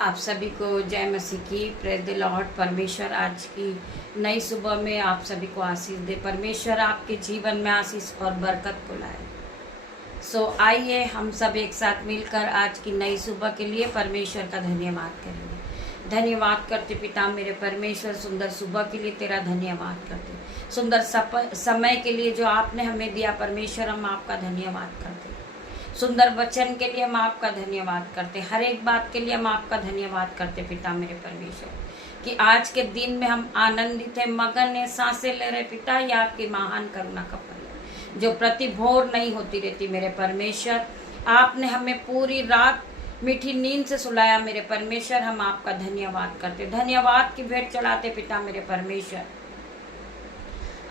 आप सभी को जय मसीह की, प्रेज द लॉर्ड। परमेश्वर आज की नई सुबह में आप सभी को आशीष दे। परमेश्वर आपके जीवन में आशीष और बरकत को लाए। आइए हम सब एक साथ मिलकर आज की नई सुबह के लिए परमेश्वर का धन्यवाद करेंगे। धन्यवाद करते पिता मेरे परमेश्वर, सुंदर सुबह के लिए तेरा धन्यवाद करते। सुंदर समय के लिए जो आपने हमें दिया परमेश्वर, हम आपका धन्यवाद करते। सुंदर वचन के लिए हम आपका धन्यवाद करते। हर एक बात के लिए हम आपका धन्यवाद करते पिता मेरे परमेश्वर, कि आज के दिन में हम आनंदित है, मगन है, सांसें ले रहे पिता। ये आपकी महान करुणा का फल है जो प्रति भोर नहीं होती रहती मेरे परमेश्वर। आपने हमें पूरी रात मीठी नींद से सुलाया मेरे परमेश्वर, हम आपका धन्यवाद करते। धन्यवाद की भेंट चढ़ाते पिता मेरे परमेश्वर।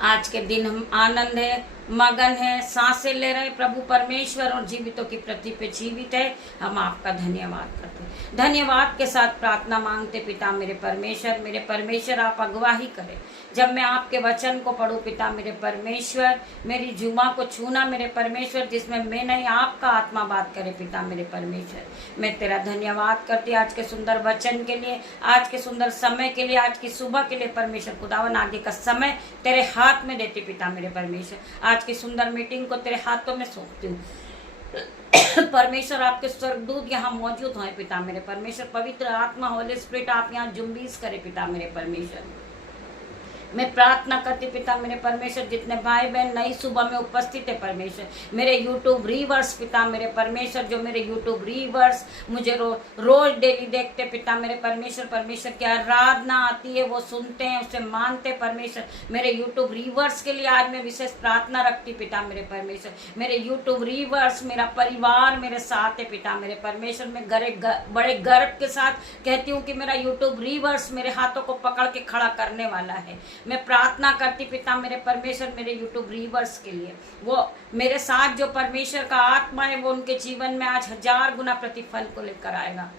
आज के दिन हम आनंद है, मगन है, सांसें ले रहे प्रभु परमेश्वर, और जीवितों की पृथ्वी पे जीवित है, हम आपका धन्यवाद करते। धन्यवाद के साथ प्रार्थना मांगते पिता मेरे परमेश्वर। मेरे परमेश्वर आप अगुवाही करें जब मैं आपके वचन को पढ़ूं पिता मेरे परमेश्वर। मेरी जुमा को छूना मेरे परमेश्वर, जिसमें मैं नहीं आपका आत्मा बात करे पिता मेरे परमेश्वर। मैं तेरा धन्यवाद करती आज के सुंदर वचन के लिए, आज के सुंदर समय के लिए, आज की सुबह के लिए परमेश्वर। खुदावन आगे का समय तेरे हाथ में देती पिता मेरे परमेश्वर। आज की सुंदर मीटिंग को तेरे हाथों में सौंपती हूँ परमेश्वर। आपके स्वर्गदूत यहाँ मौजूद हैं पिता मेरे परमेश्वर। पवित्र आत्मा होली स्पिरिट आप यहाँ जुम्बीश करे पिता मेरे परमेश्वर। मैं प्रार्थना करती पिता मेरे परमेश्वर, जितने भाई बहन नई सुबह में उपस्थित है परमेश्वर, मेरे यूट्यूब रीवर्स पिता मेरे परमेश्वर, जो मेरे यूट्यूब रीवर्स मुझे रोज डेली देखते पिता मेरे परमेश्वर। परमेश्वर की आराधना आती है, वो सुनते हैं, उसे मानते परमेश्वर। मेरे यूट्यूब रीवर्स के लिए आज मैं विशेष प्रार्थना रखती पिता मेरे परमेश्वर। मेरे यूट्यूब रीवर्स, मेरा परिवार मेरे साथ है पिता मेरे परमेश्वर। मैं बड़े गर्व के साथ कहती हूँ कि मेरा यूट्यूब रीवर्स मेरे हाथों को पकड़ के खड़ा करने वाला है। मैं प्रार्थना करती पिता मेरे परमेश्वर मेरे यूट्यूब रीवर्स के लिए। वो मेरे साथ जो परमेश्वर का आत्मा है, वो उनके जीवन में आज 1000 गुना प्रतिफल को लेकर आएगा।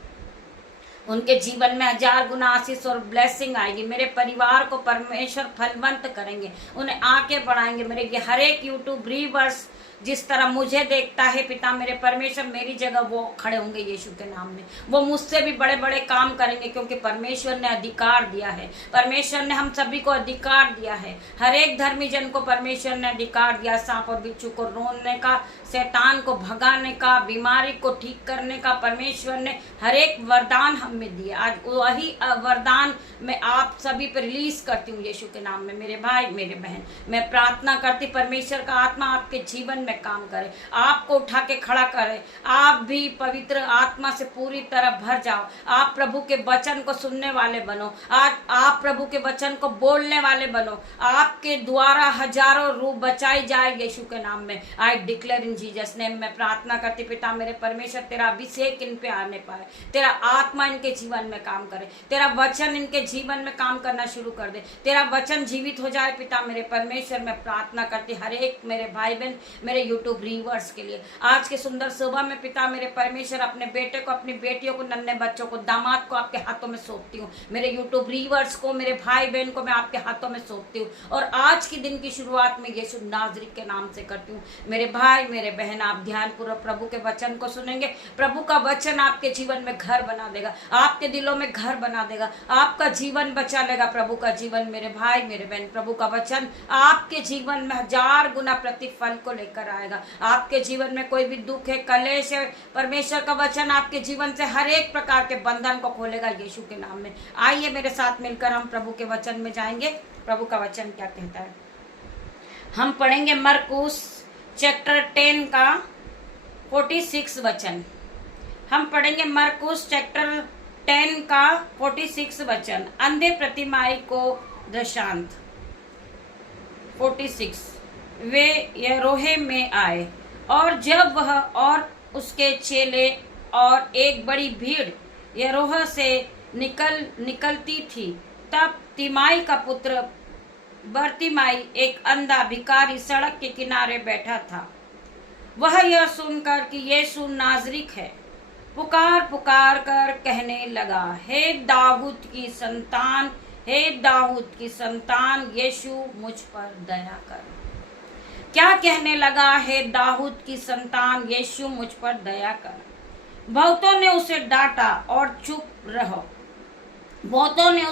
उनके जीवन में 1000 गुना आशीष और ब्लेसिंग आएगी। मेरे परिवार को परमेश्वर फलवंत करेंगे, उन्हें आगे बढ़ाएंगे। मेरे हर एक यूट्यूब रीवर्स जिस तरह मुझे देखता है पिता मेरे परमेश्वर, मेरी जगह वो खड़े होंगे यीशु के नाम में। वो मुझसे भी बड़े बड़े काम करेंगे, क्योंकि परमेश्वर ने अधिकार दिया है। परमेश्वर ने हम सभी को अधिकार दिया है। हर एक धर्मी जन को परमेश्वर ने अधिकार दिया, सांप और बिच्छू को रोकने का, शैतान को भगाने का, बीमारी को ठीक करने का। परमेश्वर ने हर एक वरदान हमें दिया। आज वही वरदान मैं आप सभी पर रिलीज करती हूँ यीशु के नाम में। मेरे भाई मेरे बहन, मैं प्रार्थना करती परमेश्वर का आत्मा आपके जीवन में काम करे, आपको उठा के खड़ा करे। आप भी पवित्र आत्मा से पूरी तरह भर जाओ। आप प्रभु के वचन को सुनने वाले बनो। आज आप प्रभु के वचन को बोलने वाले बनो। आपके द्वारा हजारों रूह बचाई जाए यीशु के नाम में। I declare in Jesus name. मैं प्रार्थना करती पिता मेरे परमेश्वर, तेरा अभिषेक इन पे आने पाए, तेरा आत्मा इनके जीवन में काम करे, तेरा वचन इनके जीवन में काम करना शुरू कर दे, तेरा वचन जीवित हो जाए पिता मेरे परमेश्वर। मैं प्रार्थना करती हर एक मेरे भाई बहन, मेरे यूट्यूब रीवर्स के लिए। आज के सुंदर सुबह में पिता मेरे परमेश्वर अपने बेटे को, अपनी बेटियों को, नन्हे बच्चों को, दामाद को आपके हाथों में सौंपती हूँ। मेरे यूट्यूब रीवर्स को, मेरे भाई बहन को मैं आपके हाथों में सौंपती हूँ। और आज की दिन की शुरुआत में यीशु नाज़री के नाम से करती हूँ। मेरे भाई मेरे बहन, आप ध्यानपूर्वक प्रभु के वचन को सुनेंगे। प्रभु का वचन आपके जीवन में घर बना देगा, आपके दिलों में घर बना देगा, आपका जीवन बचा लेगा। प्रभु का जीवन मेरे भाई मेरे बहन, प्रभु का वचन आपके जीवन में 1000 गुना प्रतिफल को लेकर आएगा। आपके जीवन में कोई भी दुख है, कलेश है, परमेश्वर का वचन आपके जीवन से हर एक प्रकार के बंधन को खोलेगा यीशु के नाम में। आइए मेरे साथ मिलकर हम प्रभु के वचन में जाएंगे। प्रभु का वचन क्या कहता है, हम पढ़ेंगे मरकुस चैप्टर 10 का 46 वचन। हम पढ़ेंगे मरकुस चैप्टर 10 का 46 वचन। अंधे प्रतिमाई को दृष्टांत 46। वे यरोहे में आए, और जब वह और उसके चेले और एक बड़ी भीड़ यरोह से निकलती थी, तब तिमाई का पुत्र बर्तिमाई एक अंधा भिखारी सड़क के किनारे बैठा था। वह यह सुनकर कि यीशु नाज़रीक है, पुकार पुकार कर कहने लगा, हे दाऊद की संतान, हे दाऊद की संतान, यीशु मुझ पर दया कर। क्या कहने लगा, हे दाऊद की संतान, यीशु मुझ पर दया कर। बहुतों ने उसे डांटा और चुप रहो। बहुतों ने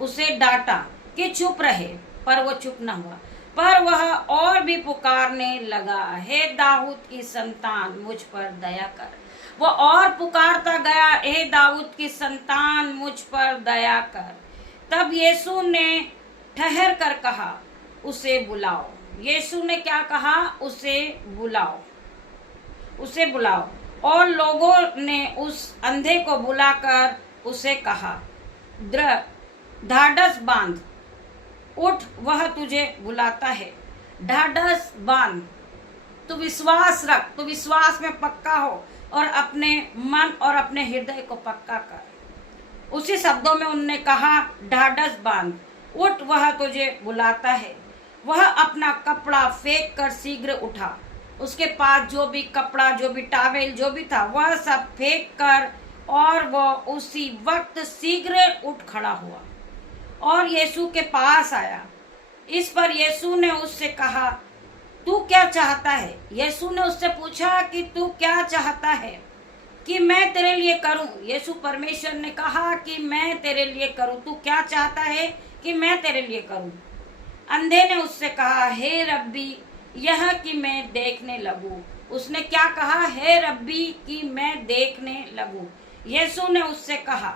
उसे डांटा कि चुप रहे, पर वो चुप न हुआ। पर वह और भी पुकारने लगा, हे दाऊद की संतान मुझ पर दया कर। वो और पुकारता गया, हे दाऊद की संतान मुझ पर दया कर। तब यीशु ने ठहर कर कहा, उसे बुलाओ। यीशु ने क्या कहा? उसे बुलाओ, उसे बुलाओ। और लोगों ने उस अंधे को बुलाकर उसे कहा, ढाढ़स बांध, उठ, वह तुझे बुलाता है। ढाढ़स बांध, तू विश्वास रख, तू विश्वास में पक्का हो और अपने मन और अपने हृदय को पक्का कर। उसी शब्दों में उन्होंने कहा, ढाढ़स बांध, उठ, वह तुझे बुलाता है। वह अपना कपड़ा फेंक कर शीघ्र उठा। उसके पास जो भी कपड़ा, जो भी टावेल, जो भी था, वह सब फेंक कर और वह उसी वक्त शीघ्र उठ खड़ा हुआ और यीशु के पास आया। इस पर यीशु ने उससे कहा, तू क्या चाहता है? यीशु ने उससे पूछा कि तू क्या चाहता है कि मैं तेरे लिए करूं? यीशु परमेश्वर ने कहा कि मैं तेरे लिए करूं। तू क्या चाहता है कि मैं तेरे लिए करूं? अंधे ने उससे कहा, हे रब्बी, यह कि मैं देखने लगूं। उसने क्या कहा? हे रब्बी, कि मैं देखने लगूं। यीशु ने उससे कहा,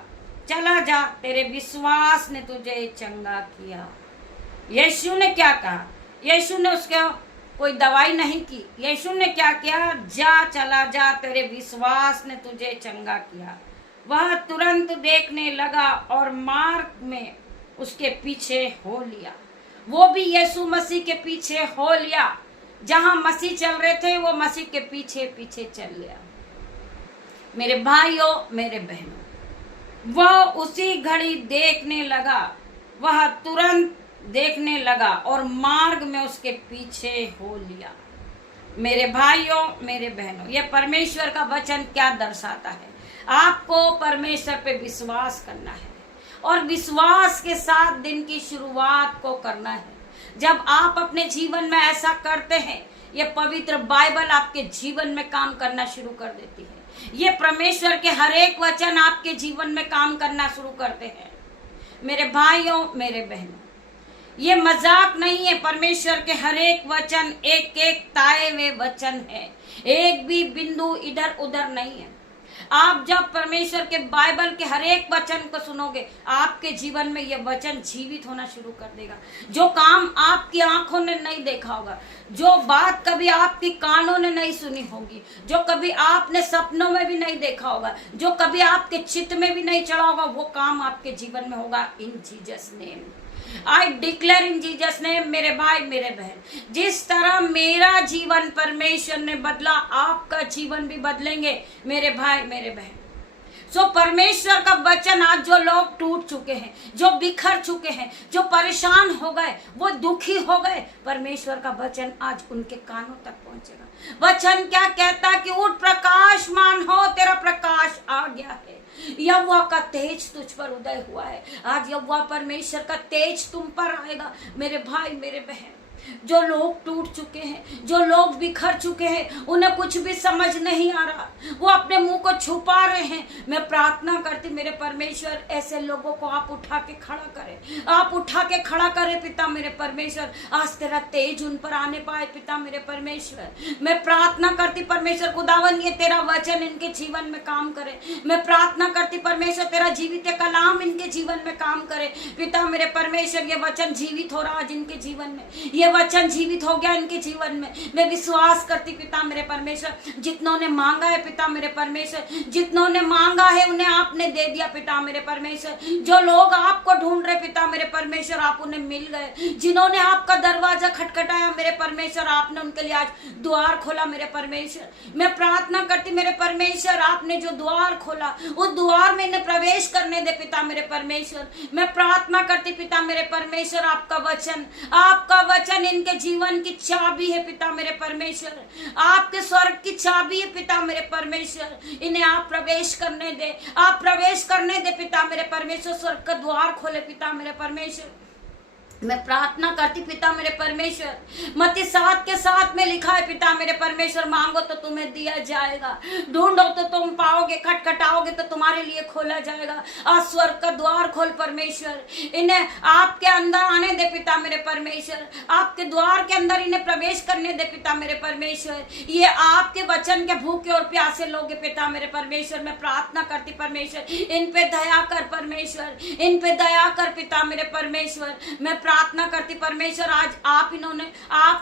चला जा, तेरे विश्वास ने तुझे चंगा किया। यीशु ने क्या कहा? यीशु ने उसका कोई दवाई नहीं की। यीशु ने क्या किया? जा, चला जा, तेरे विश्वास ने तुझे चंगा किया। वह तुरंत देखने लगा और मार्ग में उसके पीछे हो लिया। वो भी यीशु मसीह के पीछे हो लिया। जहां मसीह चल रहे थे वो मसीह के पीछे पीछे चल लिया। मेरे भाइयों, मेरे बहनों, वह उसी घड़ी देखने लगा, वह तुरंत देखने लगा और मार्ग में उसके पीछे हो लिया। मेरे भाइयों, मेरे बहनों, यह परमेश्वर का वचन क्या दर्शाता है? आपको परमेश्वर पे विश्वास करना है और विश्वास के साथ दिन की शुरुआत को करना है। जब आप अपने जीवन में ऐसा करते हैं, ये पवित्र बाइबल आपके जीवन में काम करना शुरू कर देती है। ये परमेश्वर के हर एक वचन आपके जीवन में काम करना शुरू करते हैं। मेरे भाइयों, मेरे बहनों, ये मजाक नहीं है। परमेश्वर के हर एक वचन एक एक ताए हुए वचन है, एक भी बिंदु इधर उधर नहीं है। आप जब परमेश्वर के बाइबल के हर एक वचन को सुनोगे, आपके जीवन में यह वचन जीवित होना शुरू कर देगा। जो काम आपकी आंखों ने नहीं देखा होगा, जो बात कभी आपकी कानों ने नहीं सुनी होगी, जो कभी आपने सपनों में भी नहीं देखा होगा, जो कभी आपके चित्त में भी नहीं चढ़ा होगा, वो काम आपके जीवन में होगा इन Jesus name. I declare in Jesus name. मेरे भाई, मेरे बहन, जिस तरह मेरा जीवन परमेश्वर ने बदला, आपका जीवन भी बदलेंगे मेरे भाई, मेरे बहन। सो परमेश्वर का वचन, आज जो लोग टूट चुके हैं, जो बिखर चुके हैं, जो परेशान हो गए, वो दुखी हो गए, परमेश्वर का वचन आज उनके कानों तक पहुंचेगा। वचन क्या कहता कि उठ, प्रकाशमान हो, तेरा प्रकाश आ गया है। यहोवा का तेज तुझ पर उदय हुआ है। आज यहोवा परमेश्वर का तेज तुम पर आएगा मेरे भाई, मेरे बहन। जो लोग टूट चुके हैं, जो लोग बिखर चुके हैं, उन्हें कुछ भी समझ नहीं आ रहा, वो अपने मुंह को छुपा रहे हैं, मैं प्रार्थना करती मेरे परमेश्वर, ऐसे लोगों को आप उठा के खड़ा करें, आप उठा के खड़ा करें पिता मेरे परमेश्वर। आज तेरा तेज उन पर आने पाए पिता मेरे परमेश्वर। मैं प्रार्थना करती परमेश्वर खुदावन, ये तेरा वचन इनके जीवन में काम करे। मैं प्रार्थना करती परमेश्वर, तेरा जीवित कलाम इनके जीवन में काम करे पिता मेरे परमेश्वर। ये वचन जीवित हो रहा आज इनके जीवन में, ये वचन जीवित हो गया इनके जीवन में। मैं विश्वास करती पिता मेरे परमेश्वर, जितनों ने मांगा है पिता मेरे परमेश्वर, जितनों ने मांगा है उन्हें आपने दे दिया पिता मेरे परमेश्वर। जो लोग आपको ढूंढ रहे पिता मेरे परमेश्वर, आप उन्हें मिल गए। जिन्होंने आपका दरवाजा खटखटाया मेरे परमेश्वर, आपने उनके लिए आज द्वार खोला मेरे परमेश्वर। मैं प्रार्थना करती मेरे परमेश्वर, आपने जो द्वार खोला उस द्वार में इन्हें प्रवेश करने दे पिता मेरे परमेश्वर। मैं प्रार्थना करती पिता मेरे परमेश्वर, आपका वचन इनके जीवन की चाबी है पिता मेरे परमेश्वर, आपके स्वर्ग की चाबी है पिता मेरे परमेश्वर। इन्हें आप प्रवेश करने दे, आप प्रवेश करने दे पिता मेरे परमेश्वर। स्वर्ग का द्वार खोले पिता मेरे परमेश्वर। मैं प्रार्थना करती पिता मेरे परमेश्वर, मत्ती 7 के 7 में लिखा है पिता मेरे परमेश्वर, मांगो तो तुम्हें दिया जाएगा, ढूंढो तो तुम पाओगे, खटखटाओगे तो तुम्हारे लिए खोला जाएगा। आज स्वर्ग का द्वार खोल परमेश्वर, इन्हें आपके अंदर आने दे पिता मेरे परमेश्वर, आपके द्वार के अंदर इन्हें प्रवेश करने दे पिता मेरे परमेश्वर। ये आपके वचन के भूखे और प्यासे लोग पिता मेरे परमेश्वर। मैं प्रार्थना करती परमेश्वर, इन पे दया कर परमेश्वर, इन पे दया कर पिता मेरे परमेश्वर। मैं प्रार्थना करती परमेश्वर, आज आप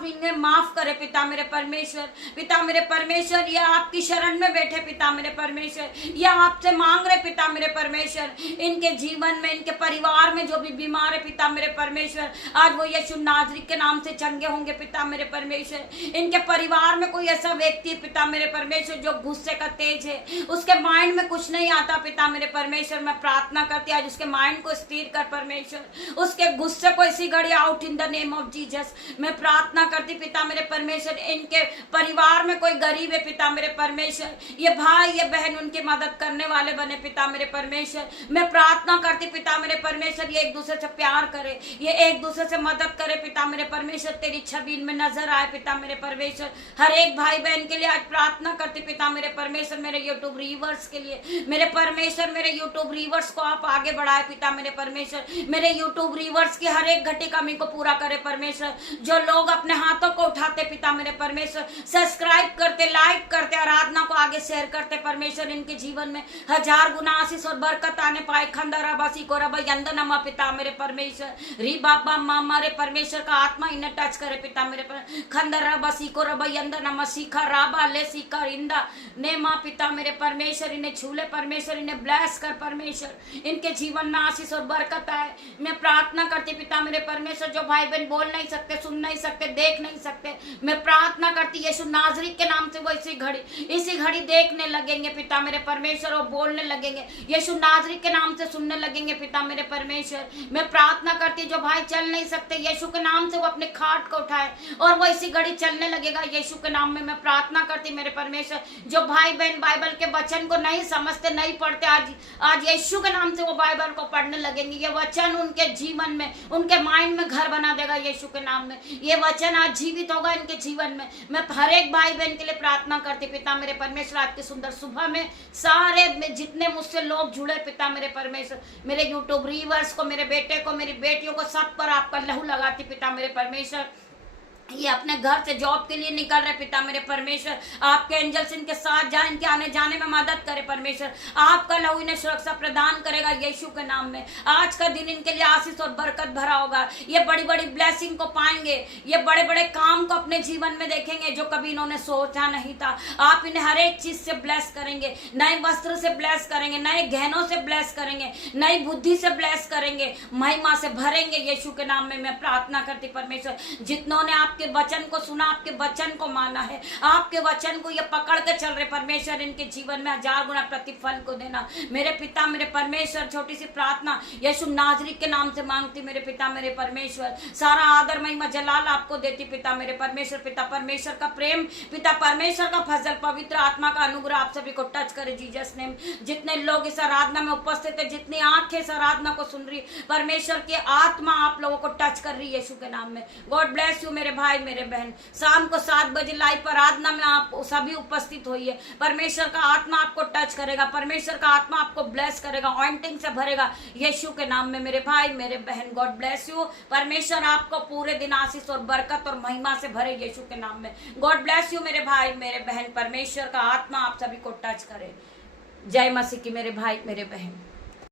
इन्हें माफ करे पिता मेरे परमेश्वर। पिता मेरे परमेश्वर, ये आपकी शरण में बैठे पिता मेरे परमेश्वर, ये आपसे मांग रहे पिता मेरे परमेश्वर। इनके जीवन में, इनके परिवार में जो भी बीमार है पिता मेरे परमेश्वर, आज वो यीशु नाज़री के नाम से चंगे होंगे पिता मेरे परमेश्वर। इनके परिवार में कोई ऐसा व्यक्ति पिता मेरे परमेश्वर जो गुस्से का तेज है, उसके माइंड में कुछ नहीं आता पिता मेरे परमेश्वर। मैं प्रार्थना करती आज उसके माइंड को स्थिर कर परमेश्वर, उसके गुस्से को इसी घड़ी out in the name of Jesus. मैं प्रार्थना करती पिता मेरे परमेश्वर, इनके परिवार में कोई गरीब है पिता मेरे परमेश्वर, ये भाई ये बहन उनकी मदद करने वाले बने पिता मेरे परमेश्वर। मैं प्रार्थना करती पिता मेरे परमेश्वर, ये एक दूसरे से प्यार करे, ये एक दूसरे से मदद करे पिता मेरे परमेश्वर। तेरी छवि में नजर आए पिता मेरे परमेश्वर। हर एक भाई बहन के लिए आज प्रार्थना करती पिता मेरे परमेश्वर, मेरे यूट्यूब रीवर्स के लिए मेरे परमेश्वर, मेरे यूट्यूब रीवर्स को आप आगे बढ़ाए पिता मेरे परमेश्वर। मेरे यूट्यूब रीवर्स की हर एक घटी कमी को पूरा करे परमेश्वर। जो लोग अपने हाथों को उठाते पिता मेरे परमेश्वर, सब्सक्राइब करते, लाइक करते, आराधना को आगे शेयर करते परमेश्वर, इनके जीवन में 1000 गुना आशीष और बरकत आने पाए। खंडरा बसी को रब यंदनमा पिता मेरे परमेश्वर, री बाबा मामा रे परमेश्वर का आत्मा इन्हें टच करे पिता मेरे खंडरा बसी को रब यंदनमा सीखा राबा ले सीखा इंदा ने माँ पिता मेरे परमेश्वर, इन्हें छूले परमेश्वर, इन्हें ब्लेस कर परमेश्वर, इनके जीवन में आशीष और बरकत आए। मैं प्रार्थना करती पिता मेरे परमेश्वर, जो भाई बहन बोल नहीं सकते, सुन नहीं सकते, देख नहीं सकते, मैं प्रार्थना करती यीशु नाज़री के नाम से वो इसी घड़ी देखने लगेंगे पिता मेरे परमेश्वर, और बोलने लगेंगे यीशु नाज़री के नाम से, सुनने लगेंगे पिता मेरे परमेश्वर। मैं प्रार्थना करती जो भाई चल नहीं सकते, यीशु के नाम से वो अपने खाट को उठाए और वो इसी घड़ी चलने लगेगा यीशु के नाम में। मैं प्रार्थना करती मेरे परमेश्वर, जो भाई बहन बाइबल के वचन को नहीं समझते, नहीं पढ़ते, आज यीशु के नाम से वो बाइबल को पढ़ने लगेंगे। ये वचन उनके जीवन में, उनके माइंड में घर बना देगा यीशु के नाम में। ये वचन आज जीवित होगा इनके जीवन में। मैं हर एक भाई बहन के लिए प्रार्थना करती पिता मेरे परमेश्वर, आज की सुंदर सुबह में सारे जितने मुझसे लोग जुड़े पिता मेरे परमेश्वर, मेरे यूट्यूब रीवर्स को, मेरे बेटे को, मेरी बेटियों को, सब पर आपका लहू लगाती पिता मेरे परमेश्वर। ये अपने घर से जॉब के लिए निकल रहे पिता मेरे परमेश्वर, आपके एंजल्स इनके साथ जाए, इनके आने जाने में मदद करे परमेश्वर। आपका लहू इन्हें सुरक्षा प्रदान करेगा यीशु के नाम में। आज का दिन इनके लिए आशीष और बरकत भरा होगा। ये बड़ी बड़ी ब्लेसिंग को पाएंगे, ये बड़े बड़े काम को अपने जीवन में देखेंगे जो कभी इन्होंने सोचा नहीं था। आप इन्हें हर एक चीज से ब्लेस करेंगे, नए वस्त्र से ब्लेस करेंगे, नए गहनों से ब्लेस करेंगे, नई बुद्धि से ब्लेस करेंगे, महिमा से भरेंगे यीशु के नाम में। मैं प्रार्थना करती परमेश्वर, जितनों ने आपके वचन को सुना, आपके वचन को माना है, आपके वचन को ये पकड़ के चल रहे परमेश्वर, इनके जीवन में 1000 गुना प्रतिफल को देना मेरे पिता मेरे परमेश्वर। छोटी सी प्रार्थना यीशु नाज़री के नाम से मांगती मेरे पिता मेरे परमेश्वर। सारा आदर महिमा जलाल आपको देती पिता मेरे परमेश्वर। पिता परमेश्वर का प्रेम, पिता परमेश्वर का फजल, पवित्र आत्मा का अनुग्रह आप सभी को टच करे जीसस नेम। जितने लोग इस आराधना में उपस्थित है, जितनी आंखें इस आराधना को सुन रही, परमेश्वर की आत्मा आप लोगों को टच कर रही है यीशु के नाम में। गॉड ब्लेस यू मेरे भाई मेरे बहन। शाम को 7 बजे लाइव आराधना में आप सभी उपस्थित होइए। परमेश्वर का आत्मा आपको टच करेगा, परमेश्वर का आत्मा आपको ब्लेस करेगा, ऑइंटिंग से भरेगा यीशु के नाम में मेरे भाई मेरे बहन। God bless you. परमेश्वर आपको पूरे दिन आशीष और बरकत और महिमा से भरे यीशु के नाम में। गॉड ब्लेस यू मेरे भाई मेरे बहन। परमेश्वर का आत्मा आप सभी को टच करे। जय मसीह की मेरे भाई मेरे बहन।